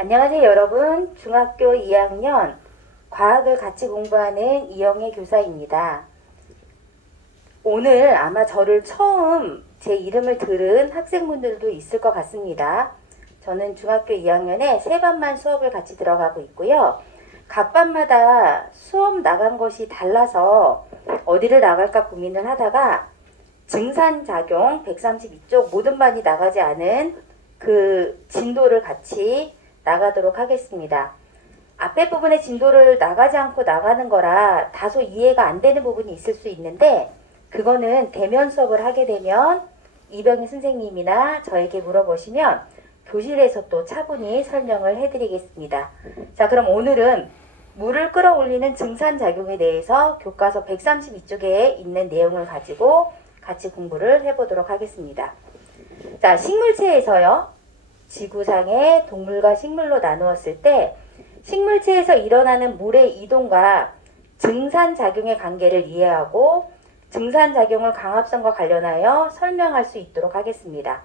안녕하세요 여러분. 중학교 2학년 과학을 같이 공부하는 이영애 교사입니다. 오늘 아마 저를 처음 제 이름을 들은 학생분들도 있을 것 같습니다. 저는 중학교 2학년에 세 반만 수업을 같이 들어가고 있고요. 각 반마다 수업 나간 것이 달라서 어디를 나갈까 고민을 하다가 증산작용 132쪽 모든 반이 나가지 않은 그 진도를 같이 나가도록 하겠습니다. 앞에 부분의 진도를 나가지 않고 나가는 거라 다소 이해가 안 되는 부분이 있을 수 있는데 그거는 대면 수업을 하게 되면 이병희 선생님이나 저에게 물어보시면 교실에서 또 차분히 설명을 해드리겠습니다. 자, 그럼 오늘은 물을 끌어올리는 증산작용에 대해서 교과서 132쪽에 있는 내용을 가지고 같이 공부를 해보도록 하겠습니다. 자, 식물체에서요. 지구상의 동물과 식물로 나누었을 때 식물체에서 일어나는 물의 이동과 증산작용의 관계를 이해하고 증산작용을 강합성과 관련하여 설명할 수 있도록 하겠습니다.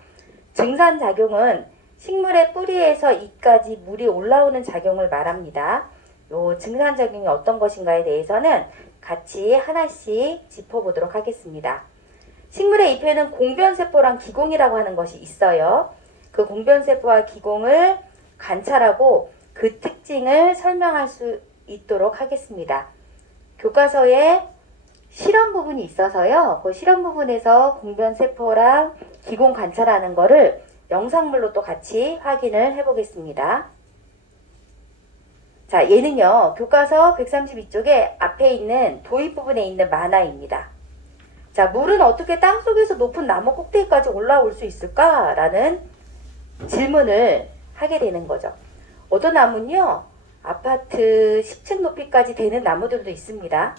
증산작용은 식물의 뿌리에서 잎까지 물이 올라오는 작용을 말합니다. 요 증산작용이 어떤 것인가에 대해서는 같이 하나씩 짚어보도록 하겠습니다. 식물의 잎에는 공변세포랑 기공이라고 하는 것이 있어요. 그 공변세포와 기공을 관찰하고 그 특징을 설명할 수 있도록 하겠습니다. 교과서에 실험 부분이 있어서요. 그 실험 부분에서 공변세포랑 기공 관찰하는 거를 영상물로 또 같이 확인을 해보겠습니다. 자, 얘는요. 교과서 132쪽에 앞에 있는 도입 부분에 있는 만화입니다. 자, 물은 어떻게 땅속에서 높은 나무 꼭대기까지 올라올 수 있을까라는 질문을 하게 되는 거죠. 어떤 나무는요. 아파트 10층 높이까지 되는 나무들도 있습니다.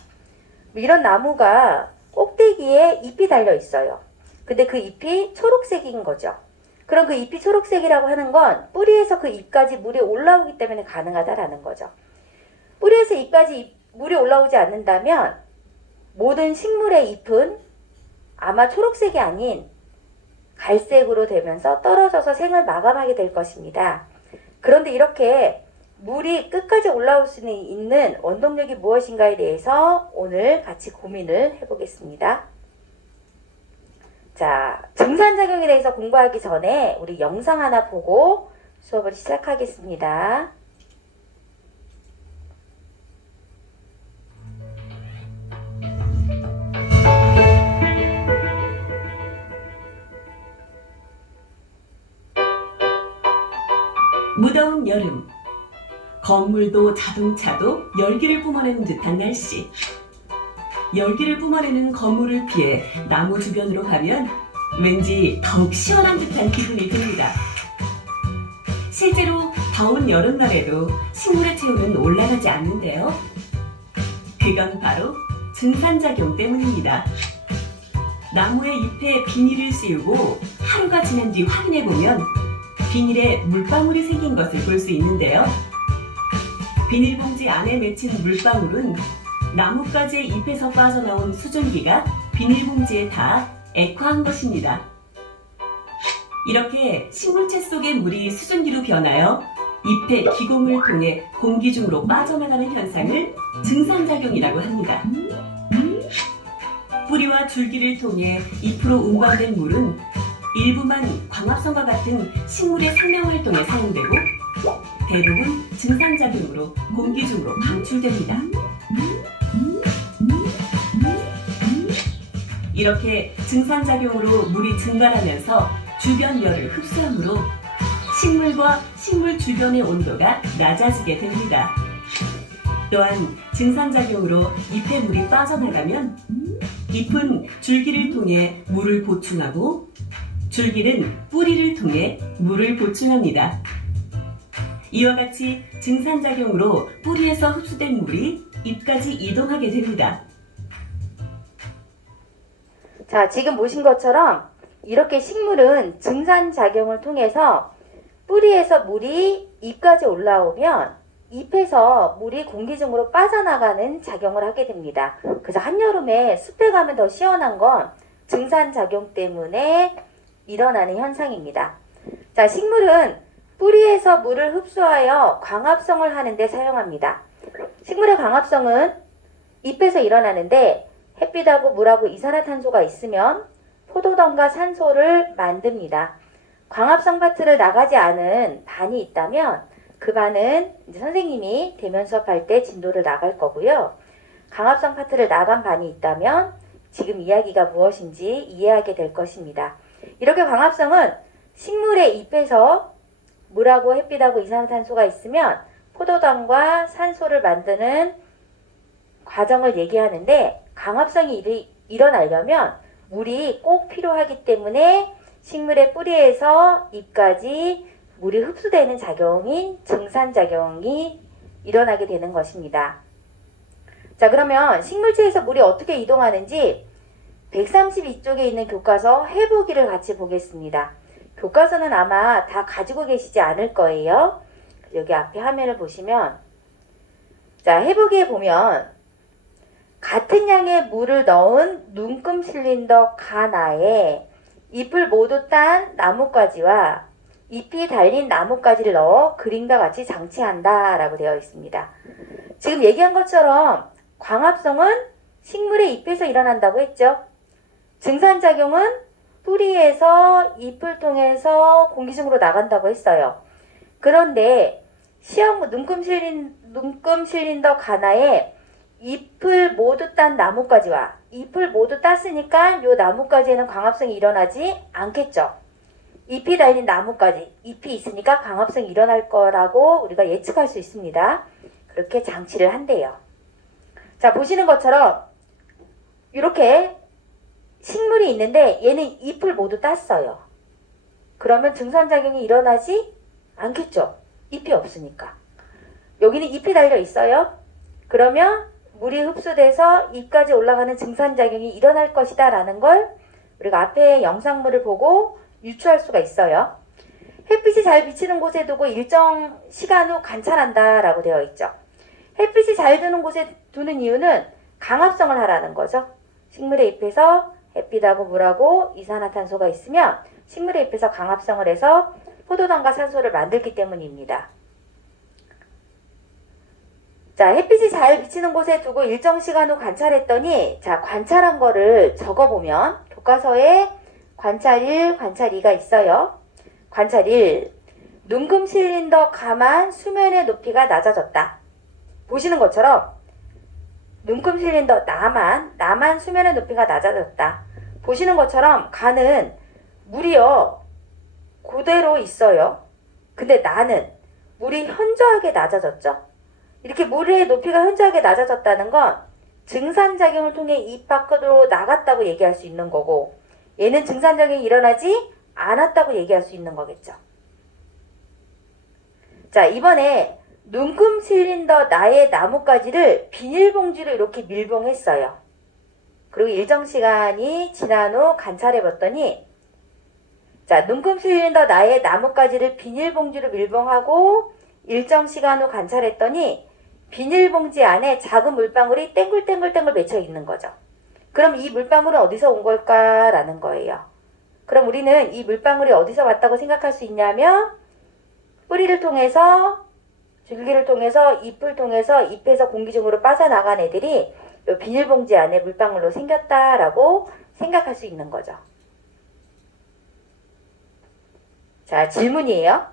이런 나무가 꼭대기에 잎이 달려 있어요. 근데 그 잎이 초록색인 거죠. 그럼 그 잎이 초록색이라고 하는 건 뿌리에서 그 잎까지 물이 올라오기 때문에 가능하다라는 거죠. 뿌리에서 잎까지 물이 올라오지 않는다면 모든 식물의 잎은 아마 초록색이 아닌 갈색으로 되면서 떨어져서 생을 마감하게 될 것입니다. 그런데 이렇게 물이 끝까지 올라올 수 있는 원동력이 무엇인가에 대해서 오늘 같이 고민을 해보겠습니다. 자, 증산작용에 대해서 공부하기 전에 우리 영상 하나 보고 수업을 시작하겠습니다. 무더운 여름, 건물도 자동차도 열기를 뿜어내는 듯한 날씨. 열기를 뿜어내는 건물을 피해 나무 주변으로 가면 왠지 더욱 시원한 듯한 기분이 듭니다. 실제로 더운 여름날에도 식물의 체온은 올라가지 않는데요. 그건 바로 증산작용 때문입니다. 나무의 잎에 비닐을 씌우고 하루가 지난 뒤 확인해보면 비닐에 물방울이 생긴 것을 볼 수 있는데요. 비닐봉지 안에 맺힌 물방울은 나뭇가지의 잎에서 빠져나온 수증기가 비닐봉지에 닿아 액화한 것입니다. 이렇게 식물체 속의 물이 수증기로 변하여 잎의 기공을 통해 공기 중으로 빠져나가는 현상을 증산작용이라고 합니다. 뿌리와 줄기를 통해 잎으로 운반된 물은 일부만 광합성과 같은 식물의 생명활동에 사용되고 대부분 증산작용으로 공기 중으로 방출됩니다. 이렇게 증산작용으로 물이 증발하면서 주변 열을 흡수하므로 식물과 식물 주변의 온도가 낮아지게 됩니다. 또한 증산작용으로 잎에 물이 빠져나가면 잎은 줄기를 통해 물을 보충하고 줄기는 뿌리를 통해 물을 보충합니다. 이와 같이 증산작용으로 뿌리에서 흡수된 물이 잎까지 이동하게 됩니다. 자, 지금 보신 것처럼 이렇게 식물은 증산작용을 통해서 뿌리에서 물이 잎까지 올라오면 잎에서 물이 공기 중으로 빠져나가는 작용을 하게 됩니다. 그래서 한여름에 숲에 가면 더 시원한 건 증산작용 때문에 일어나는 현상입니다. 자, 식물은 뿌리에서 물을 흡수하여 광합성을 하는 데 사용합니다. 식물의 광합성은 잎에서 일어나는데 햇빛하고 물하고 이산화탄소가 있으면 포도당과 산소를 만듭니다. 광합성 파트를 나가지 않은 반이 있다면 그 반은 이제 선생님이 대면 수업할 때 진도를 나갈 거고요. 광합성 파트를 나간 반이 있다면 지금 이야기가 무엇인지 이해하게 될 것입니다. 이렇게 광합성은 식물의 잎에서 물하고 햇빛하고 이산화탄소가 있으면 포도당과 산소를 만드는 과정을 얘기하는데 광합성이 일어나려면 물이 꼭 필요하기 때문에 식물의 뿌리에서 잎까지 물이 흡수되는 작용인 증산작용이 일어나게 되는 것입니다. 자, 그러면 식물체에서 물이 어떻게 이동하는지 132쪽에 있는 교과서 해보기를 같이 보겠습니다. 교과서는 아마 다 가지고 계시지 않을 거예요. 여기 앞에 화면을 보시면 자, 해보기에 보면 같은 양의 물을 넣은 눈금 실린더 가나에 잎을 모두 딴 나뭇가지와 잎이 달린 나뭇가지를 넣어 그림과 같이 장치한다 라고 되어 있습니다. 지금 얘기한 것처럼 광합성은 식물의 잎에서 일어난다고 했죠. 증산작용은 뿌리에서 잎을 통해서 공기 중으로 나간다고 했어요. 그런데 눈금 실린더 가나에 잎을 모두 딴 나뭇가지와 잎을 모두 땄으니까 이 나뭇가지에는 광합성이 일어나지 않겠죠. 잎이 달린 나뭇가지, 잎이 있으니까 광합성이 일어날 거라고 우리가 예측할 수 있습니다. 그렇게 장치를 한대요. 자, 보시는 것처럼 이렇게 식물이 있는데 얘는 잎을 모두 땄어요. 그러면 증산작용이 일어나지 않겠죠. 잎이 없으니까. 여기는 잎이 달려 있어요. 그러면 물이 흡수돼서 잎까지 올라가는 증산작용이 일어날 것이다 라는 걸 우리가 앞에 영상물을 보고 유추할 수가 있어요. 햇빛이 잘 비치는 곳에 두고 일정 시간 후 관찰한다 라고 되어 있죠. 햇빛이 잘 드는 곳에 두는 이유는 광합성을 하라는 거죠. 식물의 잎에서 햇빛하고 물하고 이산화탄소가 있으면 식물의 잎에서 광합성을 해서 포도당과 산소를 만들기 때문입니다. 자, 햇빛이 잘 비치는 곳에 두고 일정 시간 후 관찰했더니 자, 관찰한 거를 적어보면 교과서에 관찰 1, 관찰 2가 있어요. 관찰 1. 눈금 실린더 가만 수면의 높이가 낮아졌다. 보시는 것처럼 눈금 실린더 나만 수면의 높이가 낮아졌다. 보시는 것처럼 가는 물이요 그대로 있어요. 근데 나는 물이 현저하게 낮아졌죠. 이렇게 물의 높이가 현저하게 낮아졌다는 건 증산작용을 통해 잎 밖으로 나갔다고 얘기할 수 있는 거고 얘는 증산작용이 일어나지 않았다고 얘기할 수 있는 거겠죠. 자, 이번에 눈금 실린더 나의 나뭇가지를 비닐봉지로 이렇게 밀봉했어요. 그리고 일정 시간이 지난 후 관찰해 봤더니 자, 눈금 실린더 나의 나뭇가지를 비닐봉지로 밀봉하고 일정 시간 후 관찰했더니 비닐봉지 안에 작은 물방울이 땡글땡글땡글 맺혀 있는 거죠. 그럼 이 물방울은 어디서 온 걸까라는 거예요. 그럼 우리는 이 물방울이 어디서 왔다고 생각할 수 있냐면 뿌리를 통해서 줄기를 통해서 잎을 통해서 잎에서 공기 중으로 빠져나간 애들이 이 비닐봉지 안에 물방울로 생겼다라고 생각할 수 있는 거죠. 자, 질문이에요.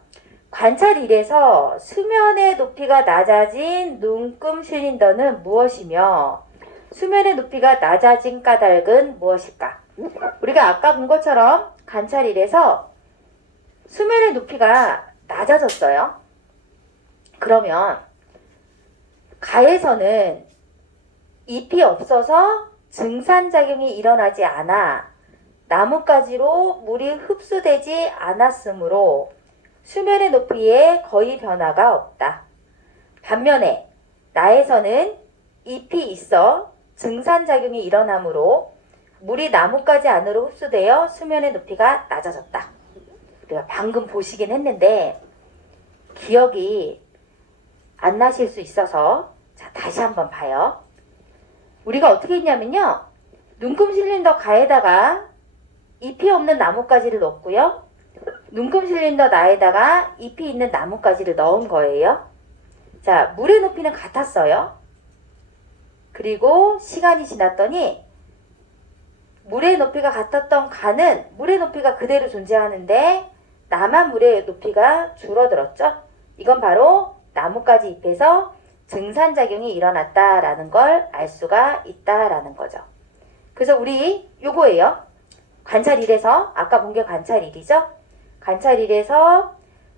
관찰 1에서 수면의 높이가 낮아진 눈금 실린더는 무엇이며 수면의 높이가 낮아진 까닭은 무엇일까? 우리가 아까 본 것처럼 관찰 1에서 수면의 높이가 낮아졌어요. 그러면 가에서는 잎이 없어서 증산작용이 일어나지 않아 나뭇가지로 물이 흡수되지 않았으므로 수면의 높이에 거의 변화가 없다. 반면에 나에서는 잎이 있어 증산작용이 일어나므로 물이 나뭇가지 안으로 흡수되어 수면의 높이가 낮아졌다. 우리가 방금 보시긴 했는데 기억이 안 나실 수 있어서 자, 다시 한번 봐요. 우리가 어떻게 했냐면요. 눈금 실린더 가에다가 잎이 없는 나뭇가지를 넣었고요. 눈금 실린더 나에다가 잎이 있는 나뭇가지를 넣은 거예요. 자, 물의 높이는 같았어요. 그리고 시간이 지났더니 물의 높이가 같았던 간은 물의 높이가 그대로 존재하는데 나만 물의 높이가 줄어들었죠. 이건 바로 나뭇가지 잎에서 증산작용이 일어났다라는 걸 알 수가 있다라는 거죠. 그래서 우리 요거예요. 관찰 1에서 아까 본 게 관찰 1이죠. 관찰 1에서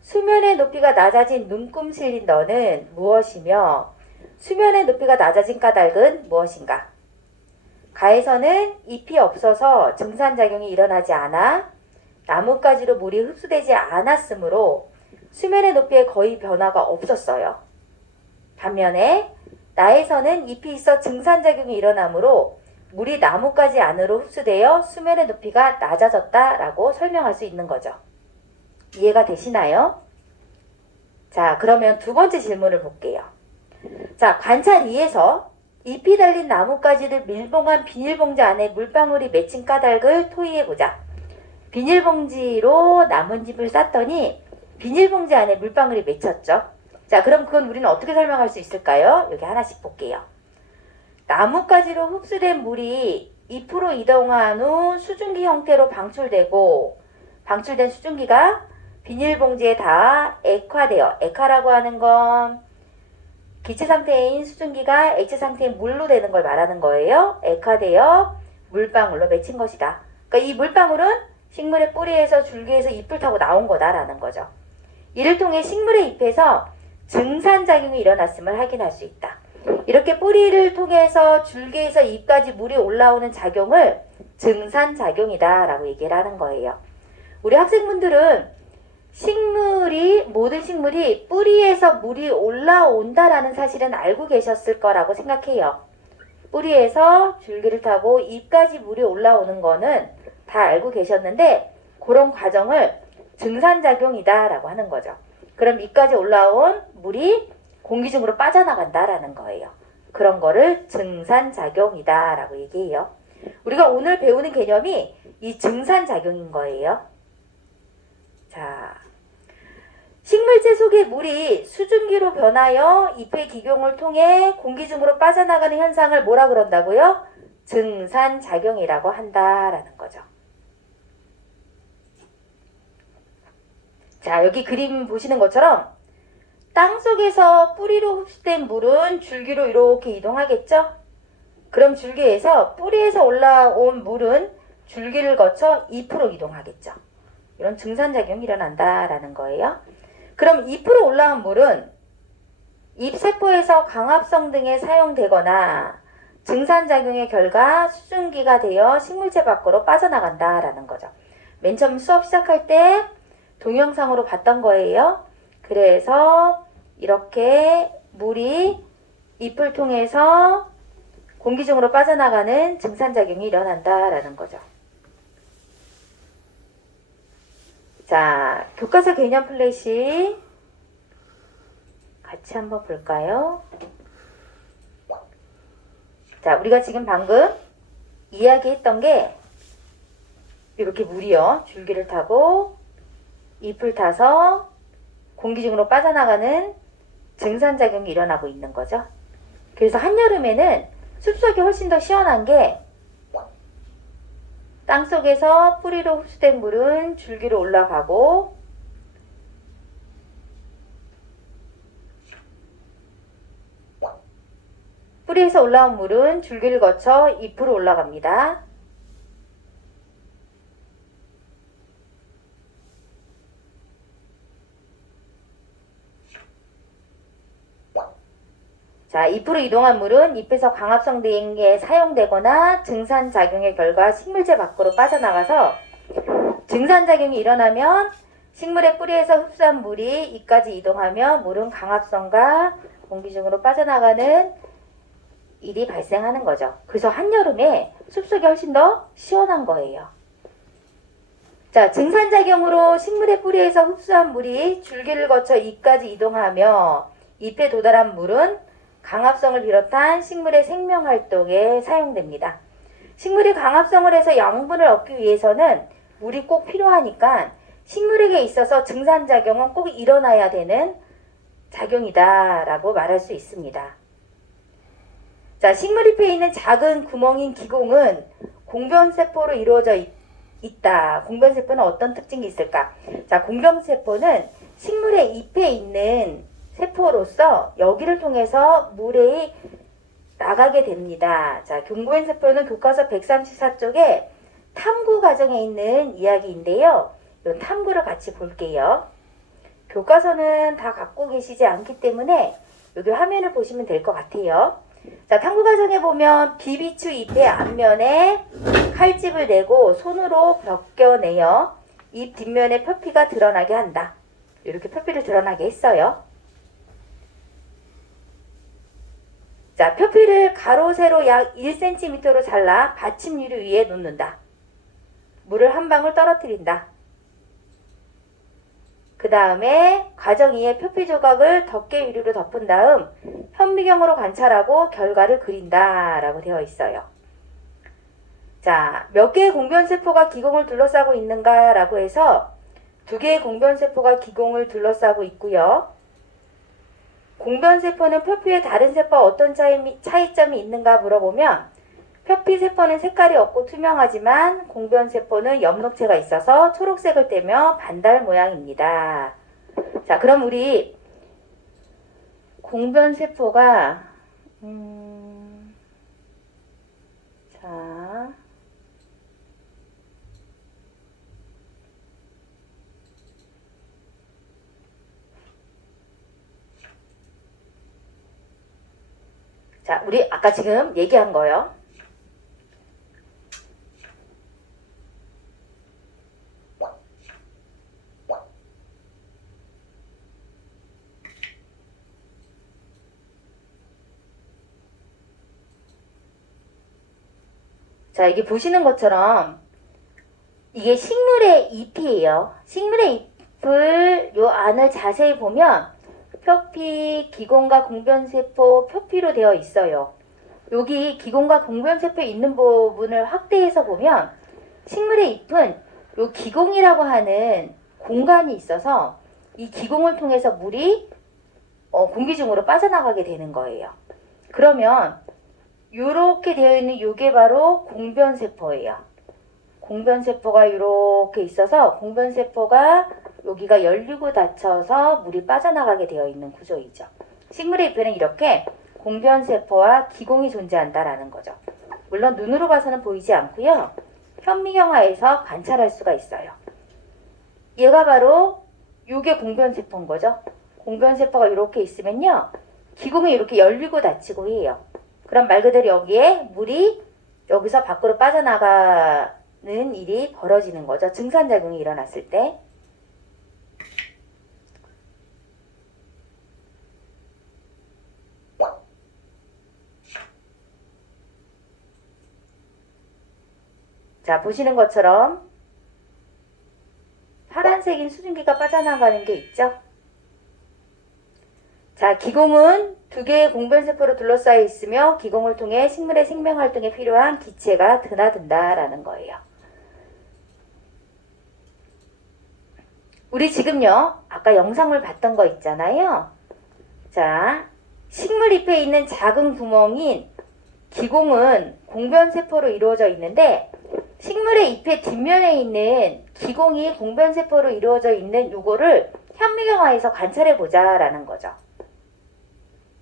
수면의 높이가 낮아진 눈금 실린더는 무엇이며 수면의 높이가 낮아진 까닭은 무엇인가? 가에서는 잎이 없어서 증산작용이 일어나지 않아 나뭇가지로 물이 흡수되지 않았으므로 수면의 높이에 거의 변화가 없었어요. 반면에 나에서는 잎이 있어 증산작용이 일어나므로 물이 나뭇가지 안으로 흡수되어 수면의 높이가 낮아졌다라고 설명할 수 있는 거죠. 이해가 되시나요? 자, 그러면 두 번째 질문을 볼게요. 자, 관찰 2에서 잎이 달린 나뭇가지를 밀봉한 비닐봉지 안에 물방울이 맺힌 까닭을 토의해보자. 비닐봉지로 나뭇잎을 쌌더니 비닐봉지 안에 물방울이 맺혔죠. 자, 그럼 그건 우리는 어떻게 설명할 수 있을까요? 여기 하나씩 볼게요. 나뭇가지로 흡수된 물이 잎으로 이동한 후 수증기 형태로 방출되고 방출된 수증기가 비닐봉지에 닿아 액화되어, 액화라고 하는 건 기체 상태인 수증기가 액체 상태인 물로 되는 걸 말하는 거예요. 액화되어 물방울로 맺힌 것이다. 그러니까 이 물방울은 식물의 뿌리에서 줄기에서 잎을 타고 나온 거다라는 거죠. 이를 통해 식물의 잎에서 증산작용이 일어났음을 확인할 수 있다. 이렇게 뿌리를 통해서 줄기에서 잎까지 물이 올라오는 작용을 증산작용이다 라고 얘기를 하는 거예요. 우리 학생분들은 모든 식물이 뿌리에서 물이 올라온다라는 사실은 알고 계셨을 거라고 생각해요. 뿌리에서 줄기를 타고 잎까지 물이 올라오는 거는 다 알고 계셨는데 그런 과정을 증산작용이다 라고 하는 거죠. 그럼 잎까지 올라온 물이 공기 중으로 빠져나간다라는 거예요. 그런 거를 증산작용이다 라고 얘기해요. 우리가 오늘 배우는 개념이 이 증산작용인 거예요. 자, 식물체 속의 물이 수증기로 변하여 잎의 기공을 통해 공기 중으로 빠져나가는 현상을 뭐라 그런다고요? 증산작용이라고 한다라는 거죠. 자, 여기 그림 보시는 것처럼 땅속에서 뿌리로 흡수된 물은 줄기로 이렇게 이동하겠죠? 그럼 줄기에서 뿌리에서 올라온 물은 줄기를 거쳐 잎으로 이동하겠죠. 이런 증산작용이 일어난다라는 거예요. 그럼 잎으로 올라온 물은 잎세포에서 강합성 등에 사용되거나 증산작용의 결과 수증기가 되어 식물체 밖으로 빠져나간다라는 거죠. 맨 처음 수업 시작할 때 동영상으로 봤던 거예요. 그래서 이렇게 물이 잎을 통해서 공기 중으로 빠져나가는 증산작용이 일어난다라는 거죠. 자, 교과서 개념 플래시 같이 한번 볼까요? 자, 우리가 지금 방금 이야기했던 게 이렇게 물이요. 줄기를 타고 잎을 타서 공기 중으로 빠져나가는 증산작용이 일어나고 있는 거죠. 그래서 한여름에는 숲속이 훨씬 더 시원한 게 땅속에서 뿌리로 흡수된 물은 줄기로 올라가고 뿌리에서 올라온 물은 줄기를 거쳐 잎으로 올라갑니다. 자, 잎으로 이동한 물은 잎에서 광합성 등에 사용되거나 증산작용의 결과 식물체 밖으로 빠져나가서 증산작용이 일어나면 식물의 뿌리에서 흡수한 물이 잎까지 이동하며 물은 강합성과 공기 중으로 빠져나가는 일이 발생하는 거죠. 그래서 한여름에 숲속이 훨씬 더 시원한 거예요. 자, 증산작용으로 식물의 뿌리에서 흡수한 물이 줄기를 거쳐 잎까지 이동하며 잎에 도달한 물은 강합성을 비롯한 식물의 생명활동에 사용됩니다. 식물이 강합성을 해서養분을 얻기 위해서는 물이 꼭 필요하니까 식물에게 있어서 증산작용은 꼭 일어나야 되는 작용이다라고 말할 수 있습니다. 자, 식물잎에 있는 작은 구멍인 기공은 공변세포로 이루어져 있다. 공변세포는 어떤 특징이 있을까? 자, 공변세포는 식물의 잎에 있는 세포로서 여기를 통해서 물이 나가게 됩니다. 자, 공변세포는 교과서 134쪽에 탐구 과정에 있는 이야기인데요. 이 탐구를 같이 볼게요. 교과서는 다 갖고 계시지 않기 때문에 여기 화면을 보시면 될 것 같아요. 자, 탐구 과정에 보면 비비추 잎의 앞면에 칼집을 내고 손으로 벗겨내어 잎 뒷면에 표피가 드러나게 한다. 이렇게 표피를 드러나게 했어요. 자, 표피를 가로 세로 약 1cm로 잘라 받침 유리 위에 놓는다. 물을 한 방울 떨어뜨린다. 그 다음에 과정 2에 표피 조각을 덮개 유리로 덮은 다음 현미경으로 관찰하고 결과를 그린다 라고 되어 있어요. 자, 몇 개의 공변세포가 기공을 둘러싸고 있는가 라고 해서 2개의 공변세포가 기공을 둘러싸고 있고요. 공변세포는 표피의 다른 세포와 어떤 차이점이 있는가 물어보면 표피세포는 색깔이 없고 투명하지만 공변세포는 엽록체가 있어서 초록색을 띠며 반달 모양입니다. 자, 그럼 우리 공변세포가 자, 우리 아까 지금 얘기한 거요. 자, 여기 보시는 것처럼 이게 식물의 잎이에요. 식물의 잎을 요 안을 자세히 보면 표피, 기공과 공변세포, 표피로 되어 있어요. 여기 기공과 공변세포 있는 부분을 확대해서 보면 식물의 잎은 요 기공이라고 하는 공간이 있어서 이 기공을 통해서 물이 공기 중으로 빠져나가게 되는 거예요. 그러면 이렇게 되어 있는 이게 바로 공변세포예요. 공변세포가 이렇게 있어서 공변세포가 여기가 열리고 닫혀서 물이 빠져나가게 되어 있는 구조이죠. 식물의 잎에는 이렇게 공변세포와 기공이 존재한다라는 거죠. 물론 눈으로 봐서는 보이지 않고요. 현미경하에서 관찰할 수가 있어요. 얘가 바로 이게 공변세포인 거죠. 공변세포가 이렇게 있으면요. 기공이 이렇게 열리고 닫히고 해요. 그럼 말 그대로 여기에 물이 여기서 밖으로 빠져나가는 일이 벌어지는 거죠. 증산작용이 일어났을 때. 자, 보시는 것처럼 파란색인 수증기가 빠져나가는 게 있죠. 자, 기공은 2개의 공변세포로 둘러싸여 있으며 기공을 통해 식물의 생명활동에 필요한 기체가 드나든다라는 거예요. 우리 지금요, 아까 영상을 봤던 거 있잖아요. 자, 식물 잎에 있는 작은 구멍인 기공은 공변세포로 이루어져 있는데 식물의 잎의 뒷면에 있는 기공이 공변세포로 이루어져 있는 요거를 현미경하에서 관찰해 보자라는 거죠.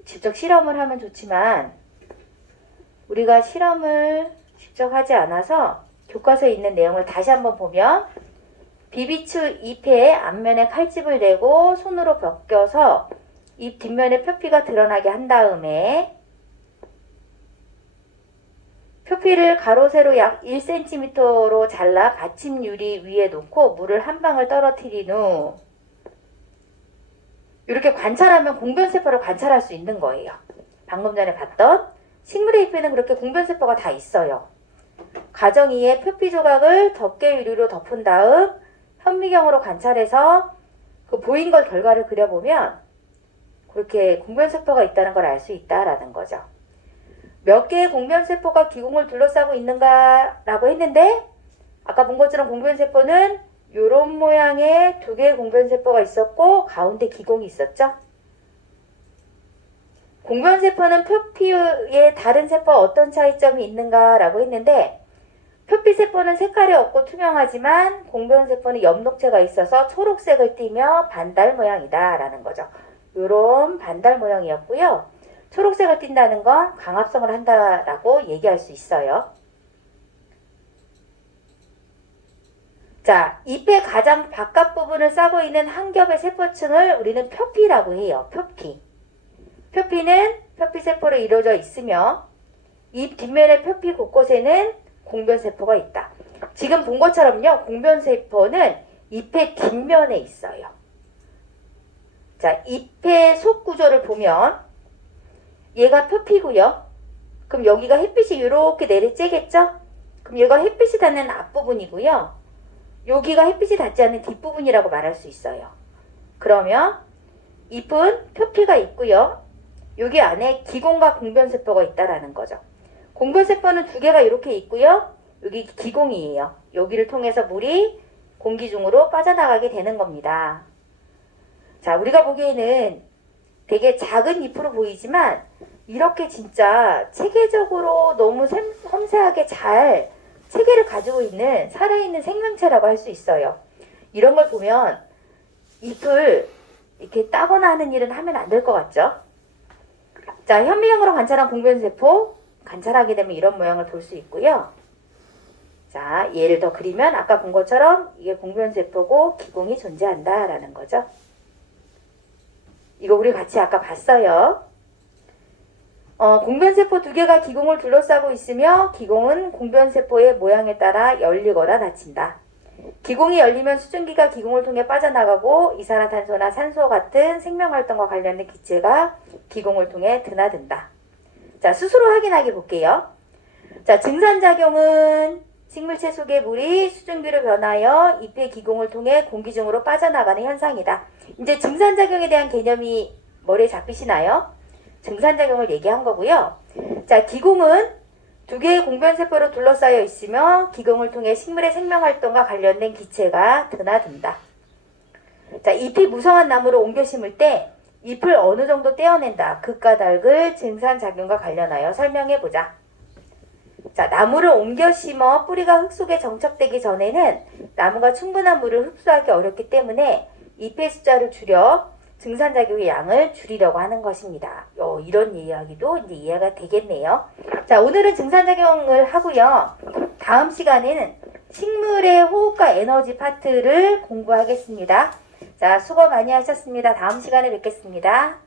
직접 실험을 하면 좋지만 우리가 실험을 직접 하지 않아서 교과서에 있는 내용을 다시 한번 보면 비비추 잎의 앞면에 칼집을 내고 손으로 벗겨서 잎 뒷면에 표피가 드러나게 한 다음에 표피를 가로 세로 약 1cm로 잘라 받침 유리 위에 놓고 물을 한 방울 떨어뜨린 후 이렇게 관찰하면 공변세포를 관찰할 수 있는 거예요. 방금 전에 봤던 식물의 잎에는 그렇게 공변세포가 다 있어요. 과정 2에 표피 조각을 덮개 유리로 덮은 다음 현미경으로 관찰해서 그 보인 걸 결과를 그려보면 그렇게 공변세포가 있다는 걸 알 수 있다라는 거죠. 몇 개의 공변세포가 기공을 둘러싸고 있는가 라고 했는데 아까 본 것처럼 공변세포는 요런 모양의 두 개의 공변세포가 있었고 가운데 기공이 있었죠. 공변세포는 표피의 다른 세포와 어떤 차이점이 있는가라고 했는데 표피세포는 색깔이 없고 투명하지만 공변세포는 엽록체가 있어서 초록색을 띠며 반달 모양이다 라는 거죠. 요런 반달 모양이었고요. 초록색을 띈다는 건 광합성을 한다라고 얘기할 수 있어요. 자, 잎의 가장 바깥 부분을 싸고 있는 한 겹의 세포층을 우리는 표피라고 해요. 표피. 표피는 표피세포로 이루어져 있으며 잎 뒷면의 표피 곳곳에는 공변세포가 있다. 지금 본 것처럼요. 공변세포는 잎의 뒷면에 있어요. 자, 잎의 속 구조를 보면 얘가 표피고요. 그럼 여기가 햇빛이 이렇게 내리쬐겠죠? 그럼 얘가 햇빛이 닿는 앞부분이고요. 여기가 햇빛이 닿지 않는 뒷부분이라고 말할 수 있어요. 그러면 잎은 표피가 있고요. 여기 안에 기공과 공변세포가 있다라는 거죠. 공변세포는 두 개가 이렇게 있고요. 여기 기공이에요. 여기를 통해서 물이 공기 중으로 빠져나가게 되는 겁니다. 자, 우리가 보기에는 되게 작은 잎으로 보이지만 이렇게 진짜 체계적으로 너무 섬세하게 잘 체계를 가지고 있는 살아있는 생명체라고 할 수 있어요. 이런 걸 보면 잎을 이렇게 따거나 하는 일은 하면 안 될 것 같죠? 자, 현미경으로 관찰한 공변세포 관찰하게 되면 이런 모양을 볼 수 있고요. 자, 얘를 더 그리면 아까 본 것처럼 이게 공변세포고 기공이 존재한다라는 거죠. 이거 우리 같이 아까 봤어요. 공변세포 두 개가 기공을 둘러싸고 있으며 기공은 공변세포의 모양에 따라 열리거나 닫힌다. 기공이 열리면 수증기가 기공을 통해 빠져나가고 이산화탄소나 산소 같은 생명활동과 관련된 기체가 기공을 통해 드나든다. 자, 스스로 확인하게 볼게요. 자, 증산작용은 식물체 속의 물이 수증기로 변하여 잎의 기공을 통해 공기 중으로 빠져나가는 현상이다. 이제 증산작용에 대한 개념이 머리에 잡히시나요? 증산작용을 얘기한 거고요. 자, 기공은 두 개의 공변세포로 둘러싸여 있으며 기공을 통해 식물의 생명활동과 관련된 기체가 드나든다. 자, 잎이 무성한 나무로 옮겨 심을 때 잎을 어느 정도 떼어낸다. 극과 닭을 증산작용과 관련하여 설명해보자. 자, 나무를 옮겨 심어 뿌리가 흙 속에 정착되기 전에는 나무가 충분한 물을 흡수하기 어렵기 때문에 잎의 숫자를 줄여 증산작용의 양을 줄이려고 하는 것입니다. 이런 이야기도 이제 이해가 되겠네요. 자, 오늘은 증산작용을 하고요. 다음 시간에는 식물의 호흡과 에너지 파트를 공부하겠습니다. 자, 수고 많이 하셨습니다. 다음 시간에 뵙겠습니다.